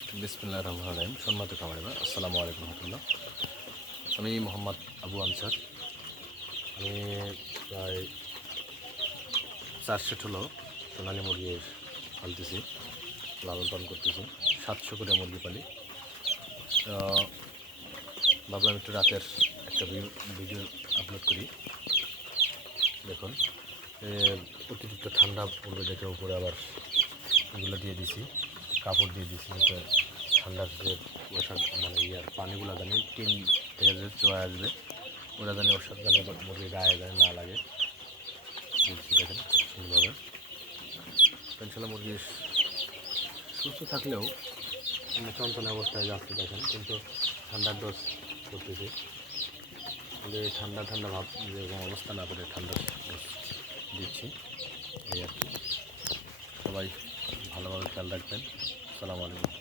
বিসমিল্লা রহমান রহিম। আসসালামু আলাইকুম রহমতুল্লাহ। আমি মোহাম্মদ আবু আনসার। আমি প্রায় চারশো হলো সোনালি মুরগির পালতেছি লালন পালন করতেছি, সাতশো করে মুরগি পালি। তো ভাবলাম একটু রাতের একটা ভিডিও আপলোড করি। দেখুন অতিরিক্ত ঠান্ডা পড়বে দেখে উপরে আবার এগুলো দিয়ে দিছি। কাপড় দিয়ে দিছি যাতে ঠান্ডার যে ওষাদ মানে ইয়ার পানিগুলো জানি টিন থেকে যে চলে আসবে, ওরা জানি ওষাদ জানি মুরগির গায়ে গায়ে না লাগে। দিচ্ছি দেখেন খুব সুন্দরভাবে। ইনশাল্লাহ মুরগি সুস্থ থাকলেও চঞ্চল অবস্থায় যাচ্ছে, দেখেন। কিন্তু ঠান্ডার ডোজ করতেছি। এই ঠান্ডা ঠান্ডা ভাব যেরকম অবস্থা না করে ঠান্ডার ডোজ দিচ্ছি। এই আর কি। সবাই ভালোভাবে খেয়াল রাখবেন। সালাম আলাইকুম।